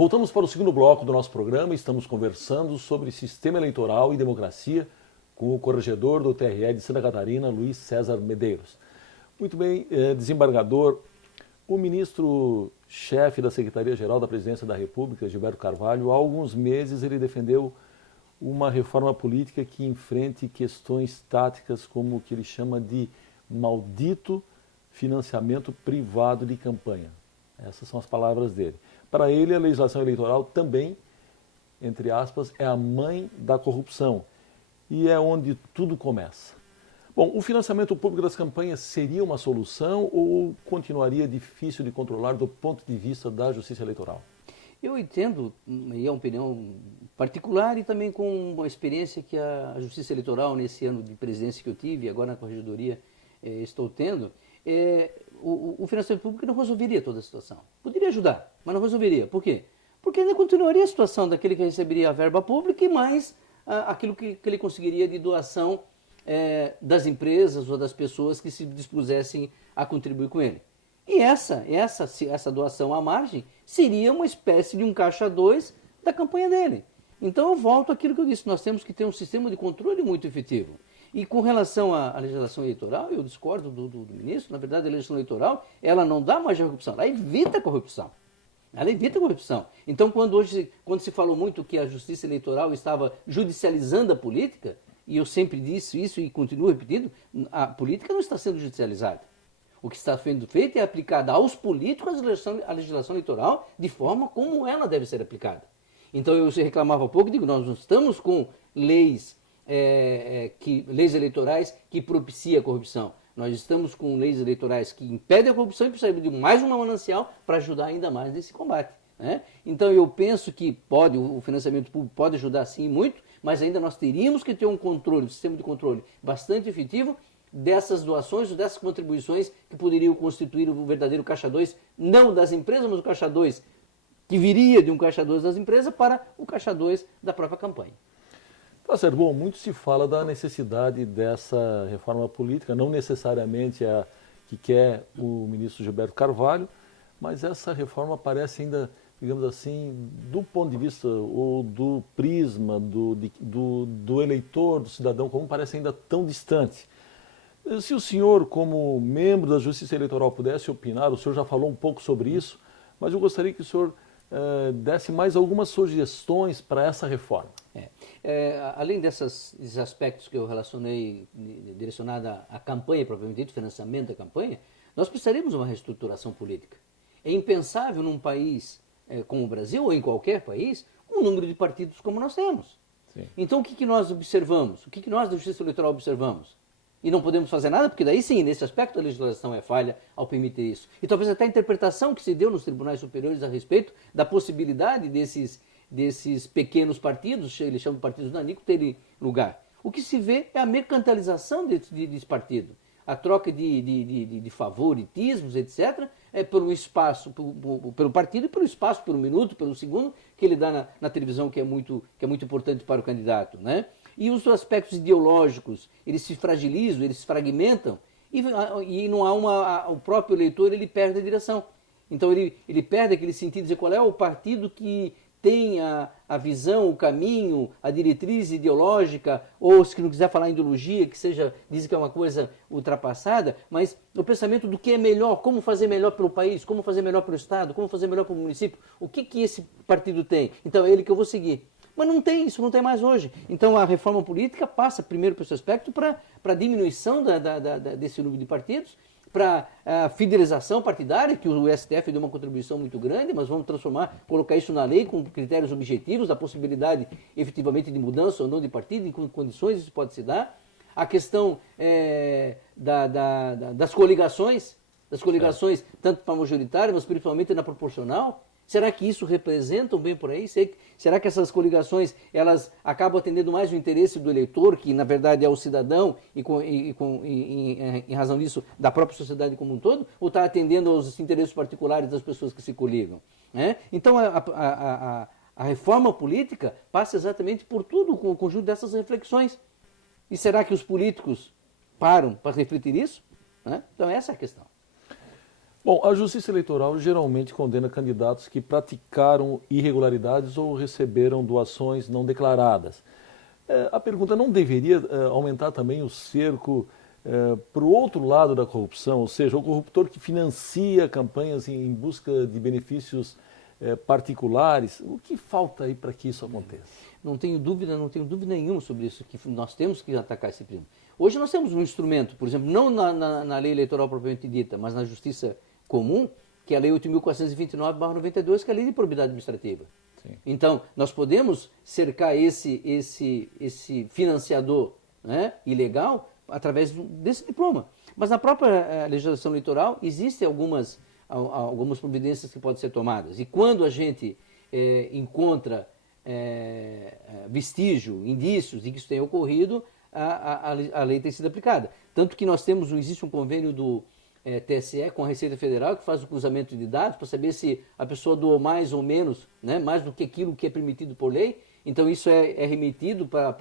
Voltamos para o segundo bloco do nosso programa e estamos conversando sobre sistema eleitoral e democracia com o corregedor do TRE de Santa Catarina, Luiz César Medeiros. Muito bem, desembargador, o ministro-chefe da Secretaria-Geral da Presidência da República, Gilberto Carvalho, há alguns meses ele defendeu uma reforma política que enfrente questões táticas como o que ele chama de maldito financiamento privado de campanha. Essas são as palavras dele. Para ele, a legislação eleitoral também, entre aspas, é a mãe da corrupção e é onde tudo começa. Bom, o financiamento público das campanhas seria uma solução ou continuaria difícil de controlar do ponto de vista da Justiça Eleitoral? Eu entendo, e é uma opinião particular e também com uma experiência que a Justiça Eleitoral, nesse ano de presidência que eu tive, agora na Corregedoria estou tendo, o financiamento público não resolveria toda a situação. Poderia ajudar, mas não resolveria. Por quê? Porque ainda continuaria a situação daquele que receberia a verba pública e mais aquilo que ele conseguiria de doação das empresas ou das pessoas que se dispusessem a contribuir com ele. E essa doação à margem seria uma espécie de um caixa 2 da campanha dele. Então eu volto àquilo que eu disse, nós temos que ter um sistema de controle muito efetivo. E com relação à legislação eleitoral, eu discordo do ministro, na verdade a legislação eleitoral, ela não dá margem à corrupção, ela evita a corrupção. Ela evita a corrupção. Então quando se falou muito que a Justiça Eleitoral estava judicializando a política, e eu sempre disse isso e continuo repetindo, a política não está sendo judicializada. O que está sendo feito é aplicada aos políticos a legislação eleitoral de forma como ela deve ser aplicada. Então eu reclamava há pouco, digo, nós não estamos com leis eleitorais que propiciam a corrupção. Nós estamos com leis eleitorais que impedem a corrupção e precisamos de mais uma manancial para ajudar ainda mais nesse combate. Né? Então eu penso que o financiamento público pode ajudar sim muito, mas ainda nós teríamos que ter um sistema de controle bastante efetivo dessas doações ou dessas contribuições que poderiam constituir o verdadeiro caixa 2, não das empresas, mas o caixa 2 que viria de um caixa 2 das empresas para o caixa 2 da própria campanha. Tá certo. Bom, muito se fala da necessidade dessa reforma política, não necessariamente a que quer o ministro Gilberto Carvalho, mas essa reforma parece ainda, digamos assim, do ponto de vista ou do prisma do eleitor, do cidadão comum, parece ainda tão distante. Se o senhor, como membro da Justiça Eleitoral, pudesse opinar, o senhor já falou um pouco sobre isso, mas eu gostaria que o senhor desse mais algumas sugestões para essa reforma. Além desses aspectos que eu relacionei, direcionado à campanha, propriamente dito, financiamento da campanha, nós precisaríamos de uma reestruturação política. É impensável num país como o Brasil, ou em qualquer país, um número de partidos como nós temos. Sim. Então o que nós observamos? O que nós da Justiça Eleitoral observamos? E não podemos fazer nada, porque daí sim, nesse aspecto a legislação é falha ao permitir isso. E talvez até a interpretação que se deu nos tribunais superiores a respeito da possibilidade desses pequenos partidos, eles chamam de partidos nanicos, terem lugar. O que se vê é a mercantilização desse partido. A troca de favoritismos, etc., pelo espaço, pelo partido e pelo espaço, pelo minuto, pelo segundo, que ele dá na televisão, que é muito importante para o candidato, né? E os aspectos ideológicos, eles se fragilizam, eles se fragmentam, e não há o próprio eleitor, ele perde a direção. Então ele perde aquele sentido de dizer qual é o partido que tem a visão, o caminho, a diretriz ideológica, ou se não quiser falar em ideologia, que diz que é uma coisa ultrapassada, mas o pensamento do que é melhor, como fazer melhor pelo país, como fazer melhor pelo Estado, como fazer melhor pelo município, o que esse partido tem. Então é ele que eu vou seguir. Mas não tem isso, não tem mais hoje. Então a reforma política passa primeiro por esse aspecto para a diminuição desse número de partidos, para a fidelização partidária, que o STF deu uma contribuição muito grande, mas vamos colocar isso na lei com critérios objetivos, da possibilidade efetivamente de mudança ou não de partido, em que condições isso pode se dar. A questão das coligações, tanto para a majoritária, mas principalmente na proporcional. Será que isso representa um bem por aí? Será que essas coligações elas acabam atendendo mais o interesse do eleitor, que na verdade é o cidadão, em razão disso, da própria sociedade como um todo, ou está atendendo aos interesses particulares das pessoas que se coligam? Né? Então a reforma política passa exatamente por tudo, com o conjunto dessas reflexões. E será que os políticos param para refletir isso? Né? Então essa é a questão. Bom, a Justiça Eleitoral geralmente condena candidatos que praticaram irregularidades ou receberam doações não declaradas. A pergunta não deveria aumentar também o cerco para o outro lado da corrupção, ou seja, o corruptor que financia campanhas em busca de benefícios particulares. O que falta aí para que isso aconteça? Não tenho dúvida nenhuma sobre isso, que nós temos que atacar esse crime. Hoje nós temos um instrumento, por exemplo, não na lei eleitoral propriamente dita, mas na justiça comum, que é a lei 8.429/92, que é a lei de probidade administrativa. Sim. Então, nós podemos cercar esse financiador, né, ilegal através desse diploma. Mas na própria legislação eleitoral existem algumas providências que podem ser tomadas. E quando a gente encontra vestígio, indícios de que isso tenha ocorrido, a lei tem sido aplicada. Tanto que existe um convênio do TSE com a Receita Federal que faz o cruzamento de dados para saber se a pessoa doou mais ou menos, né, mais do que aquilo que é permitido por lei. Então isso é remetido para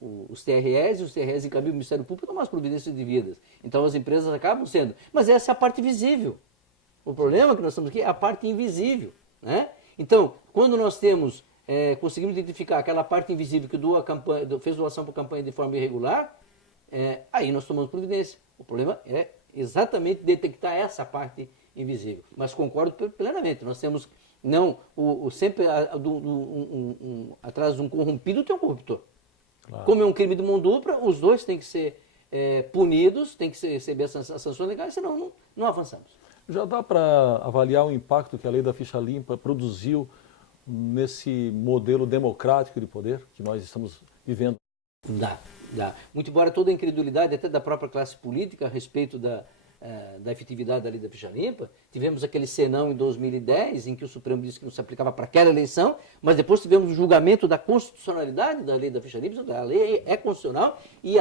os TREs, e os TREs encaminham o Ministério Público tomar as providências devidas. Então as empresas acabam sendo. Mas essa é a parte visível. O problema que nós estamos aqui é a parte invisível, né? Então, quando nós conseguimos identificar aquela parte invisível que fez doação para campanha de forma irregular, aí nós tomamos providência. O problema é exatamente detectar essa parte invisível. Mas concordo plenamente, nós temos, sempre atrás de um corrompido tem um corruptor. Claro. Como é um crime de mão dupla, os dois têm que ser punidos, têm que receber as sanções legais, senão não avançamos. Já dá para avaliar o impacto que a lei da ficha limpa produziu nesse modelo democrático de poder que nós estamos vivendo? Dá. Muito embora toda a incredulidade até da própria classe política a respeito da efetividade da lei da ficha limpa, tivemos aquele senão em 2010 em que o Supremo disse que não se aplicava para aquela eleição, mas depois tivemos o julgamento da constitucionalidade da lei da ficha limpa. A lei é constitucional e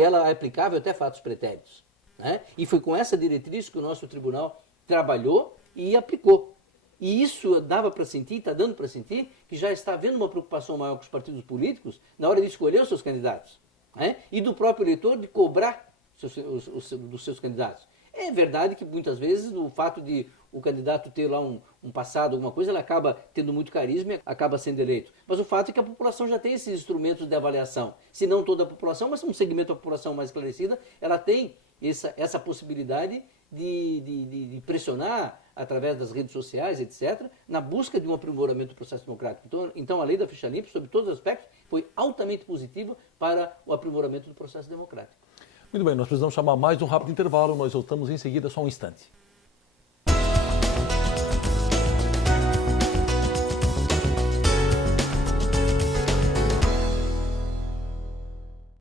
ela é aplicável até fatos pretéritos, né? E foi com essa diretriz que o nosso tribunal trabalhou e aplicou. E isso dava para sentir, está dando para sentir, que já está havendo uma preocupação maior com os partidos políticos na hora de escolher os seus candidatos, né? E do próprio eleitor de cobrar dos seus candidatos. É verdade que muitas vezes o fato de o candidato ter lá um passado, alguma coisa, ele acaba tendo muito carisma e acaba sendo eleito. Mas o fato é que a população já tem esses instrumentos de avaliação. Se não toda a população, mas um segmento da população mais esclarecida, ela tem essa possibilidade de pressionar através das redes sociais, etc., na busca de um aprimoramento do processo democrático. Então a lei da ficha limpa, sob todos os aspectos, foi altamente positiva para o aprimoramento do processo democrático. Muito bem, nós precisamos chamar mais um rápido intervalo, nós voltamos em seguida, só um instante.